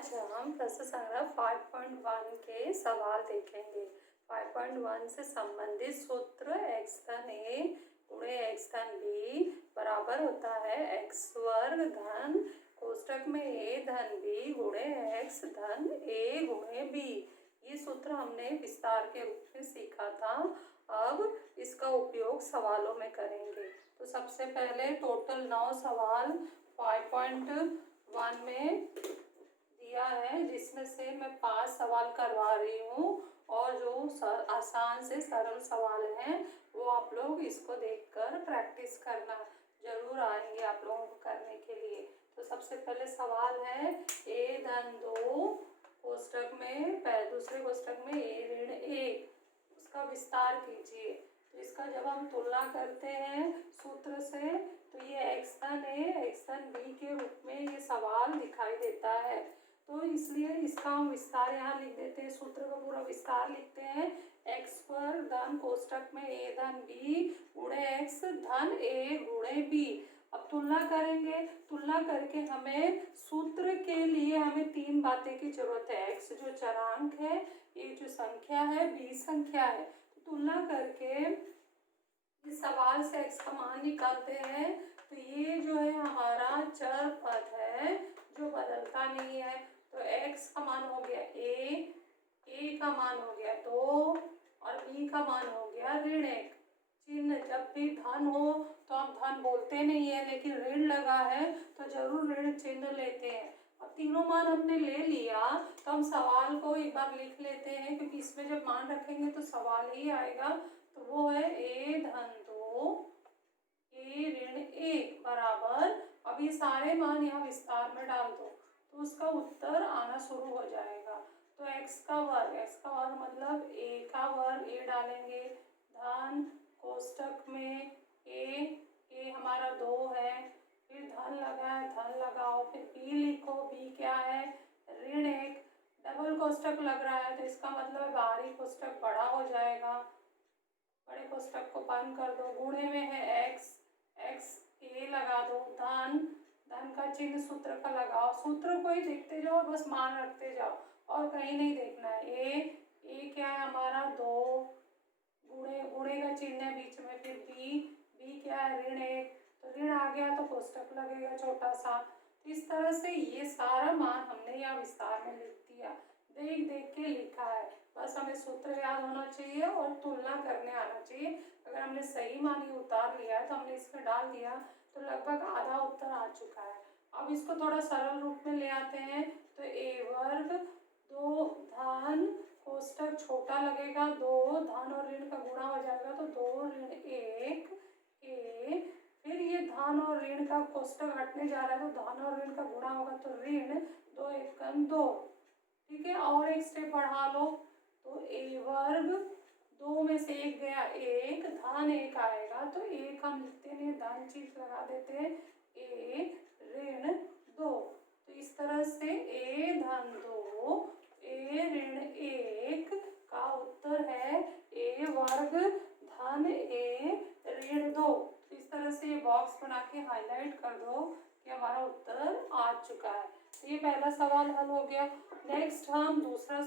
आज हम प्रश्न संग्रह 5.1 के सवाल देखेंगे। 5.1 से संबंधित सूत्र x धन a गुणे x धन b बराबर होता है x वर्ग धन कोष्टक में a धन b गुणे x धन a गुणे b। ये सूत्र हमने विस्तार के रूप में सीखा था। अब इसका उपयोग सवालों में करेंगे। तो सबसे पहले टोटल 9 सवाल 5.1 में दिया है, जिसमें से मैं 5 सवाल करवा रही हूँ और जो आसान से सरल सवाल हैं वो आप लोग इसको देखकर प्रैक्टिस करना। जरूर आएंगे आप लोगों को करने के लिए। तो सबसे पहले सवाल है a धन 2 कोष्टक में दूसरे कोष्टक में a ऋण 1, उसका विस्तार कीजिए। तो इसका जब हम तुलना करते हैं सूत्र से तो ये x धन a x धन b के रूप में ये सवाल दिखाई देता है। तो इसलिए इसका हम विस्तार यहाँ लिख देते हैं। सूत्र का पूरा विस्तार लिखते हैं। x वर्ग धन कोष्टक में a धन b गुणे x धन a गुणे b। अब तुलना करेंगे। तुलना करके हमें सूत्र के लिए हमें 3 बातें की जरूरत है। x जो चरांक है, a जो संख्या है, b संख्या है। तो तुलना करके इस सवाल से x का मान निकालते हैं। तो ये जो है हमारा चर पद है जो बदलता नहीं है। तो x का मान हो गया a का मान हो गया 2 और b का मान हो गया ऋण 1। चिन्ह जब भी धन हो तो हम धन बोलते नहीं है, लेकिन ऋण लगा है तो जरूर ऋण चिन्ह लेते हैं। अब तीनों मान हमने ले लिया तो हम सवाल को एक बार लिख लेते हैं, क्योंकि इसमें जब मान रखेंगे तो सवाल ही आएगा। तो वो है a धन 2 a ऋण 1 बराबर। अब ये सारे मान यहाँ विस्तार में डाल दो तो उसका उत्तर आना शुरू हो जाएगा। तो x का वर्ग मतलब a का वर्ग a डालेंगे धन कोष्टक में a हमारा 2 है, फिर धन लगा है धन लगाओ, फिर b लिखो, b क्या है ऋण 1। डबल कोष्टक लग रहा है तो इसका मतलब बाहरी कोष्टक बड़ा हो जाएगा, बड़े कोष्टक को बंद कर दो। गुणे में है x a लगा दो, धन का चिन्ह सूत्र का लगाओ। सूत्र को ही देखते जाओ, बस मान रखते जाओ और कहीं नहीं देखना है। a क्या है हमारा 2, गुणे का चिन्ह है बीच में, फिर b क्या है ऋण 1। तो ऋण आ गया तो कोष्टक लगेगा छोटा सा। तो इस तरह से ये सारा मान हमने यहाँ विस्तार में लिख दिया। देख देख के लिखा है, बस हमें सूत्र याद होना चाहिए और तुलना करने आना चाहिए। अगर हमने सही मान ही उतार लिया है तो हमने इसमें डाल दिया तो लगभग आधा उत्तर आ चुका है। अब इसको थोड़ा सरल रूप में ले आते हैं। तो a वर्ग 2 धन कोष्टक छोटा लगेगा 2 धन और ऋण का गुणा हो जाएगा तो 2 ऋण 1 a, फिर ये धन और ऋण का कोष्टक हटने जा रहा है तो धन और ऋण का गुणा होगा तो ऋण 2 एकम 2। ठीक है, और एक स्टेप बढ़ा लो तो a वर्ग 2 में से 1 गया 1 धन 1 आएगा तो 1 हम लिखते हैं, धन चिन्ह लगा देते हैं a ऋण 2। तो इस तरह से a धन 2 a ऋण 1 का उत्तर है a वर्ग धन a ऋण 2। तो इस तरह से ये बॉक्स बना के हाईलाइट कर दो कि हमारा उत्तर आ चुका है। तो ये पहला सवाल हल हो गया। नेक्स्ट हम दूसरा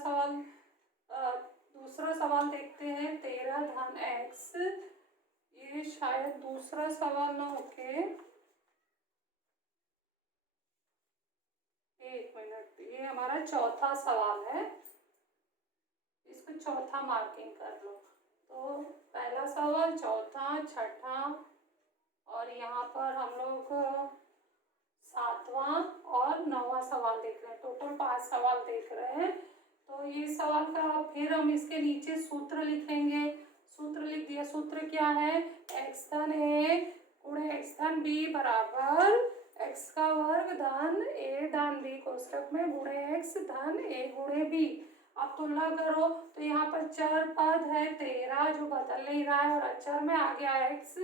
सवाल देखते हैं 13 धन x। ये शायद दूसरा सवाल ना होके, एक मिनट, ये हमारा चौथा सवाल है, इसको चौथा मार्किंग कर लो। तो पहला सवाल, चौथा, छठा और यहाँ पर हम लोग 7वां और 9वां सवाल देख रहे हैं। टोटल 5 सवाल देख रहे हैं। तो ये सवाल का फिर हम इसके नीचे सूत्र लिखेंगे। सूत्र लिख दिया। सूत्र क्या है x धन a गुणे x धन b बराबर x का वर्ग धन a धन b कोष्टक में गुणे x धन a गुणे b। अब तुलना करो तो यहाँ पर चर पद है 13 जो बदल नहीं रहा है और अचर में आ गया x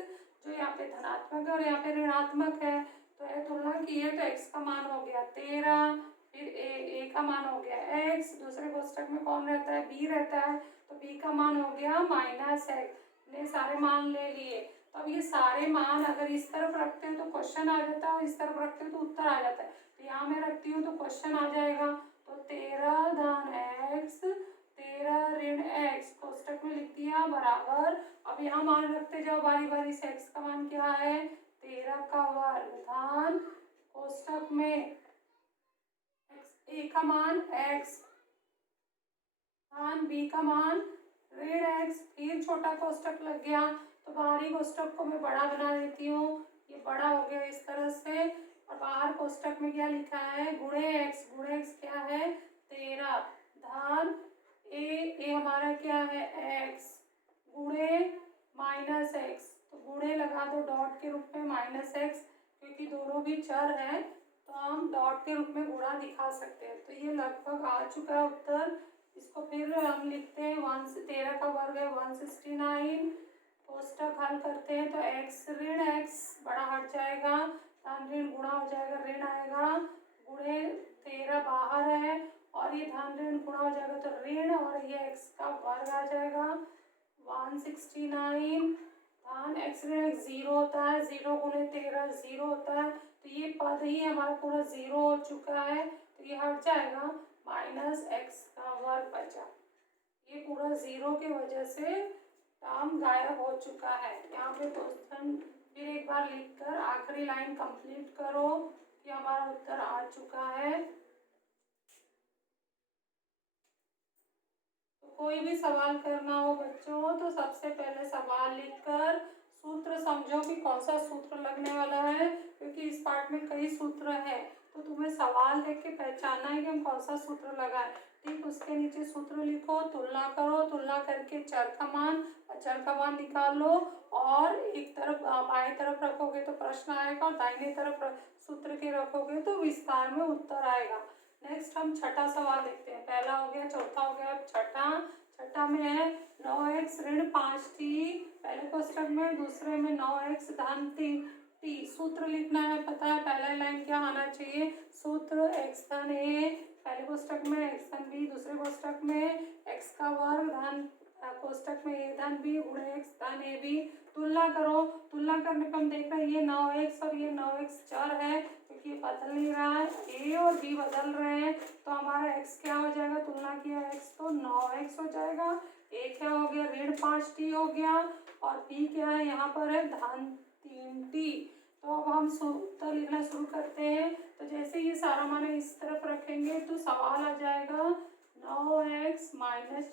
जो यहाँ पे धनात्मक है और यहाँ पे ऋणात्मक है। तो ये तुलना की है तो x का मान हो गया 13, फिर a का मान हो गया x, दूसरे कोष्टक में कौन रहता है b रहता है तो b का मान हो गया -x। ने सारे मान ले लिए। तो अब ये सारे मान अगर इस तरफ रखते हैं तो क्वेश्चन आ जाता है और इस तरफ रखते हैं तो उत्तर आ जाता है। तो यहाँ मैं रखती हूँ तो क्वेश्चन आ जाएगा। तो 13 धन x 13 ऋण x कोष्टक में लिख दिया बराबर। अब यहाँ मान रखते जाओ बारी बारी से। x का मान क्या है 13 का वर्ग धन कोष्टक में a का मान x धन b का मान ऋण x। फिर छोटा कोष्टक लग गया तो बाहरी कोष्टक को मैं बड़ा बना देती हूँ। ये बड़ा हो गया इस तरह से। और बाहर कोष्टक में क्या लिखा है गुणे x क्या है 13 धन ए हमारा क्या है x गुणे माइनस x। तो गुणे लगा दो डॉट के रूप में माइनस x, क्योंकि दोनों भी चर है तो हम डॉट के रूप में गुणा दिखा सकते हैं। तो ये लगभग आ चुका है उत्तर। इसको फिर हम लिखते हैं 13 का वर्ग है 169। कोष्टक हल करते हैं तो x ऋण x बड़ा हट जाएगा, धन ऋण गुणा हो जाएगा, ऋण आएगा गुणे 13 बाहर है और ये धन ऋण गुणा हो जाएगा तो ऋण और ये x का वर्ग आ जाएगा 169 धन x ऋण x 0 होता है, 0 गुणे 13 0 होता है। तो ये पद ही हमारा पूरा 0 हो चुका है तो ये हट जाएगा, माइनस x का वर्ग बचा। ये पूरा 0 के वजह से टर्म गायब हो चुका है। यहाँ पे क्वेश्चन फिर एक बार लिखकर आखिरी लाइन कंप्लीट करो कि हमारा उत्तर आ चुका है। तो कोई भी सवाल करना हो बच्चों तो सबसे पहले सवाल लिखकर सूत्र समझो कि कौन सा सूत्र लगने वाला है, क्योंकि इस पार्ट में कई सूत्र हैं तो तुम्हें सवाल देख के पहचानना है कि हम कौन सा सूत्र लगाएं। ठीक, उसके नीचे सूत्र लिखो, तुलना करो, तुलना करके चर का मान अचर का मान निकाल लो और एक तरफ बाएं तरफ रखोगे तो प्रश्न आएगा और दाहिने तरफ सूत्र के रखोगे तो विस्तार में उत्तर आएगा। नेक्स्ट हम छठा सवाल देखते हैं। पहला हो गया, चौथा हो गया, छठा में है 9x ऋण 5t पहले कोष्टक में, दूसरे में 9x धन t। सूत्र लिखना है, पता है पहला लाइन क्या आना चाहिए सूत्र x धन a पहले कोष्टक में, x धन b दूसरे कोष्टक में, x का वर्ग धन कोष्टक में a धन b गुणे x धन a b। तुलना करो, तुलना करने पर हम देख रहे हैं ये 9x और ये 9x चर है क्योंकि ये बदल नहीं रहा है, a और b बदल रहे हैं तो हमारा x क्या हो जाएगा, तुलना किया x तो 9x हो जाएगा। a क्या हो गया ऋण 5t हो गया और b क्या है यहाँ पर है धन 3t। तो अब हम सूत्र लिखना शुरू करते हैं। तो जैसे ये सारा मान इस तरफ रखेंगे तो सवाल आ जाएगा 9x माइनस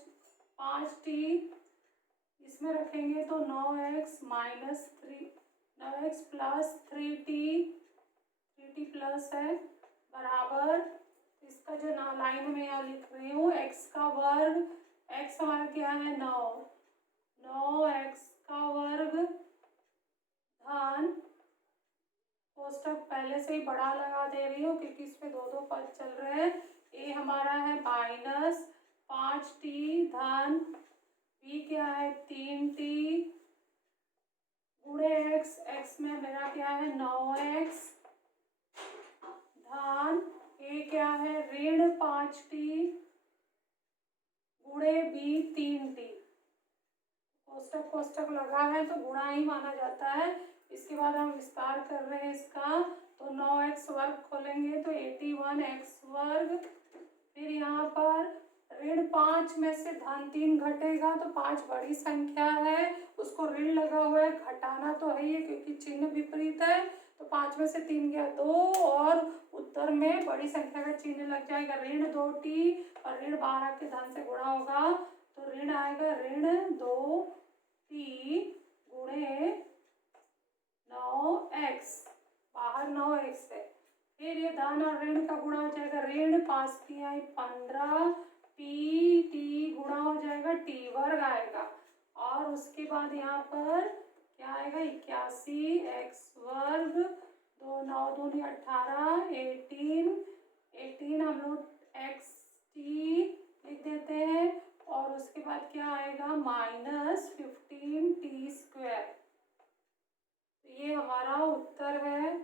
5t, इसमें रखेंगे तो 9x minus 9x plus 3t plus है बराबर, इसका जो लाइन में यहाँ लिख रही हूँ x का वर्ग, x हमारा क्या है 9x का वर्ग धन कोष्टक पहले से ही बड़ा लगा दे रही हूँ क्योंकि इसमें दो पद चल रहे हैं। a हमारा है माइनस 5t धन b क्या है 3t गुणे x में मेरा क्या है 9x धन a क्या है ऋण 5t गुणे b 3t। कोष्टक लगा है तो गुणा ही माना जाता है। इसके बाद हम विस्तार कर रहे हैं इसका, तो 9x वर्ग खोलेंगे तो 81x वर्ग, फिर यहाँ पर ऋण 5 में से धन 3 घटेगा तो 5 बड़ी संख्या है, उसको ऋण लगा हुआ है घटाना तो है ही क्योंकि चिन्ह विपरीत है, तो 5 में से 3 गया 2 और उत्तर में बड़ी संख्या का चिन्ह लग जाएगा ऋण 2t और ऋण बाहर के धन से गुणा होगा तो ऋण आएगा ऋण 2t गुणे 9x, बाहर 9x है, फिर ये धन और ऋण का गुणा हो जाएगा ऋण 5 की आई 15 t गुणा हो जाएगा t वर्ग आएगा और उसके बाद यहाँ पर क्या आएगा 81x वर्ग 2 9 दूनी 18 18 हम लोग xt लिख देते हैं और उसके बाद क्या आएगा माइनस 15t स्क्वायर। ये हमारा उत्तर है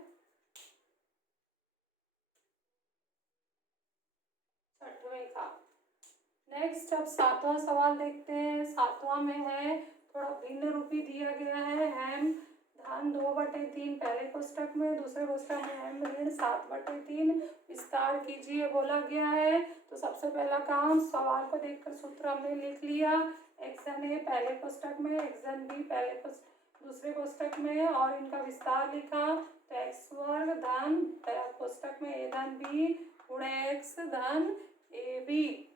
छठवें का। नेक्स्ट अब सातवां सवाल देखते हैं। सातवां में है थोड़ा भिन्न रूपी दिया गया है, m धन 2/3 पहले कोष्टक में, दूसरे कोष्टक में m ऋण 7/3 विस्तार कीजिए बोला गया है। तो सबसे पहला काम, सवाल को देखकर सूत्र हमने लिख लिया। एक्सन ए पहले कोष्टक में, एक्सन बी दूसरे कोष्टक में और इनका विस्तार लिखा। तो एक्स वर्ग धन कोष्टक में ए धन बी गुणे एक्स धन ए बी,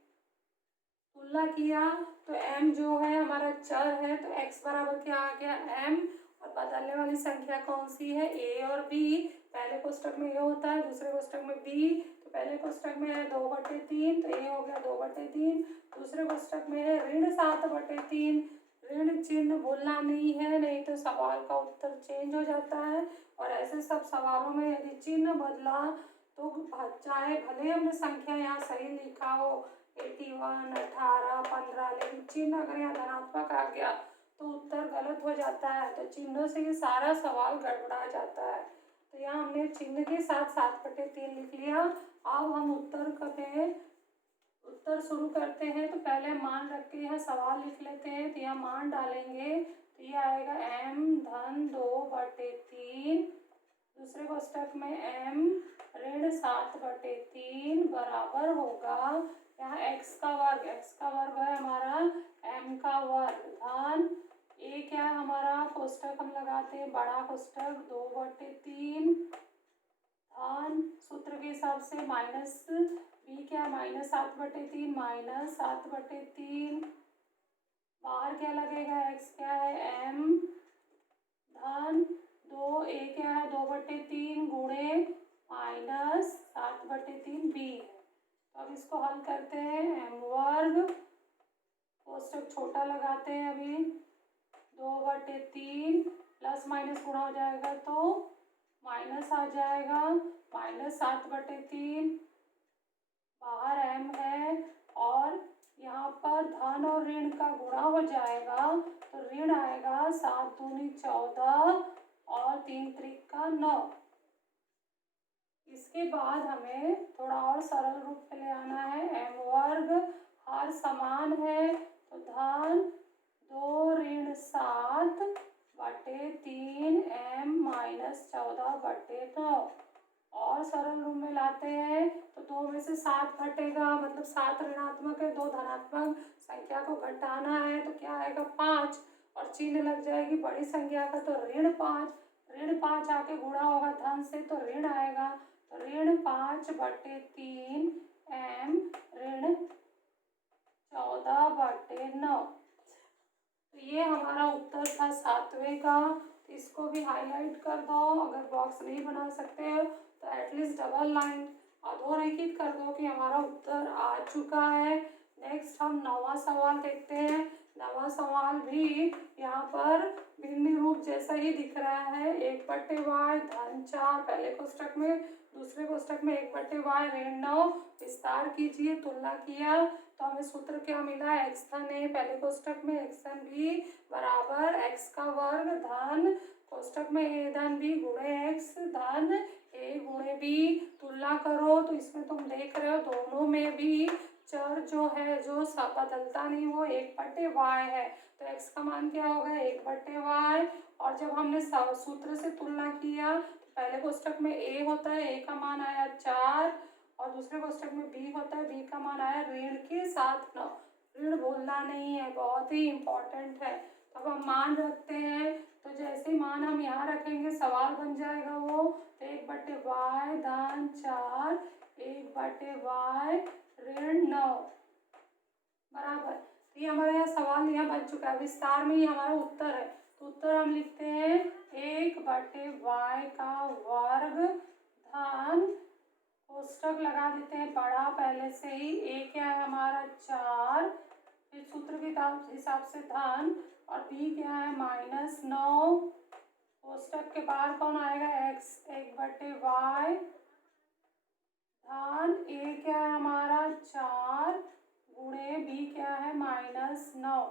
तुलना किया तो m जो है हमारा चर है तो x बराबर क्या आ गया m, और बदलने वाली संख्या कौन सी है a और b। पहले कोष्टक में a होता है, दूसरे कोष्टक में b। तो पहले कोष्टक में है 2/3 तो a हो गया 2/3, दूसरे कोष्टक में है ऋण 7/3। ऋण चिन्ह भूलना नहीं है, नहीं तो सवाल का उत्तर चेंज हो जाता है। और ऐसे सब सवालों में यदि चिन्ह बदला तो चाहे भले हमने संख्या यहाँ सही लिखा हो 81, 18, 15, लेकिन चिन्ह अगर यहाँ धनात्मक आ गया तो उत्तर गलत हो जाता है। तो चिन्हों से ये सारा सवाल गड़बड़ा जाता है। तो यहाँ हमने चिन्ह के साथ 7/3 लिख लिया। अब हम उत्तर शुरू करते हैं। तो पहले मान रख के यहाँ सवाल लिख लेते हैं। तो यहाँ मान डालेंगे तो ये आएगा m धन 2/3, दूसरे कोष्टक में m ऋण 7/3 बराबर होगा यहाँ x का वर्ग है हमारा m का वर्ग धन a क्या है हमारा, कोष्टक हम लगाते हैं बड़ा कोष्टक 2/3 धन सूत्र के हिसाब से माइनस b क्या है -7/3 -7/3, बाहर क्या लगेगा x क्या है m धन 2 a क्या है 2/3 गुणे -7/3 b है। तो अब इसको हल करते हैं। m वर्ग कोष्टक छोटा लगाते हैं अभी 2/3 प्लस माइनस गुणा हो जाएगा तो माइनस आ जाएगा -7/3, बाहर m है और यहाँ पर धन और ऋण का गुणा हो जाएगा तो ऋण आएगा 7 दूनी 14 और 3 त्रिक 9। इसके बाद हमें थोड़ा और सरल रूप में ले आना है। m वर्ग हर समान है तो धन 2 ऋण 7/3 m -14/9 और सरल रूप में लाते हैं तो 2 में से 7 घटेगा, मतलब 7 ऋणात्मक है, 2 धनात्मक संख्या को घटाना है तो क्या आएगा 5 और चिन्ह लग जाएगी बड़ी संख्या का तो ऋण 5 आके गुणा होगा धन से तो ऋण आएगा तो ऋण 5/3 m ऋण 14/9। तो ये हमारा उत्तर था 7वें का। तो इसको भी हाईलाइट कर दो, अगर बॉक्स नहीं बना सकते हो तो एटलीस्ट डबल लाइन अधोरेखित कर दो कि हमारा उत्तर आ चुका है। नेक्स्ट हम 9वां सवाल देखते हैं। 9वां सवाल भी यहाँ पर भिन्न रूप जैसा ही दिख रहा है। 1/y धन 4 पहले कोष्टक में, दूसरे कोष्टक में 1/y ऋण 9 विस्तार कीजिए, तुलना किया तो हमें सूत्र क्या मिला, एक्स धन ए पहले कोष्टक में एक्स धन बी बराबर एक्स का वर्ग धन कोष्टक में ए धन बी गुणे एक्स धन ए गुणे बी। तुलना करो तो इसमें तुम देख रहे हो दोनों में भी चर जो है जो बदलता नहीं वो 1/y है तो x का मान क्या होगा 1/y। और जब हमने सूत्र से तुलना किया तो पहले कोष्टक में a होता है, a का मान आया 4 और दूसरे कोष्टक में b होता है, b का मान आया ऋण के साथ 9। ऋण भूलना नहीं है, बहुत ही इम्पोर्टेंट है। अब हम मान रखते हैं तो जैसे मान हम यहाँ रखेंगे सवाल बन जाएगा वो 1/y धन 4 1/y ऋण 9 बराबर। तो ये हमारा यहाँ सवाल यहाँ बन चुका है, विस्तार में ही हमारा उत्तर है। तो उत्तर हम लिखते हैं 1/y का वर्ग धन कोष्टक लगा देते हैं बड़ा पहले से ही, a क्या है हमारा 4 फिर सूत्र के हिसाब से धन और b क्या है -9 कोष्टक के बाहर कौन आएगा x 1/y धन a क्या है हमारा 4 गुणे b क्या है -9।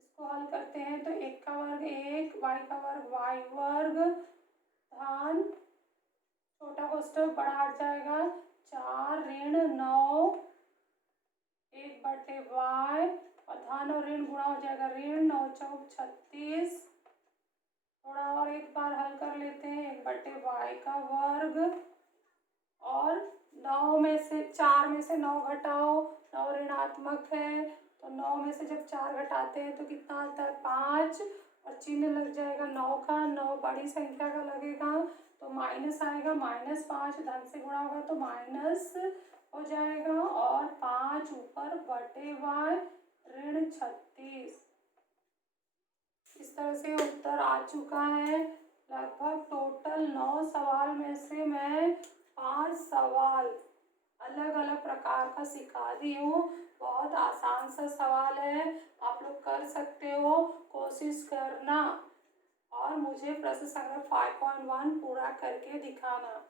इसको हल करते हैं तो 1 का वर्ग 1 y का वर्ग y वर्ग धन छोटा कोष्टक बड़ा हट जाएगा 4 ऋण 9 1/y और धन और ऋण गुणा हो जाएगा ऋण 9 चौक 36 थोड़ा और एक बार हल कर लेते हैं। 1/y का वर्ग और 9 में से 4 में से 9 घटाओ, 9 ऋणात्मक है तो 9 में से जब 4 घटाते हैं तो कितना आता है 5, और चिन्ह लग जाएगा 9 का, 9 बड़ी संख्या का लगेगा तो माइनस आएगा, -5 धन से गुणा होगा तो माइनस हो जाएगा, और 5 ऊपर बटे y ऋण 36। इस तरह से उत्तर आ चुका है। लगभग टोटल 9 सवाल में से मैं 5 सवाल अलग अलग प्रकार का सिखा दी हूँ। बहुत आसान सा सवाल है, आप लोग कर सकते हो, कोशिश करना और मुझे प्रश्न संग्रह 5.1 पूरा करके दिखाना।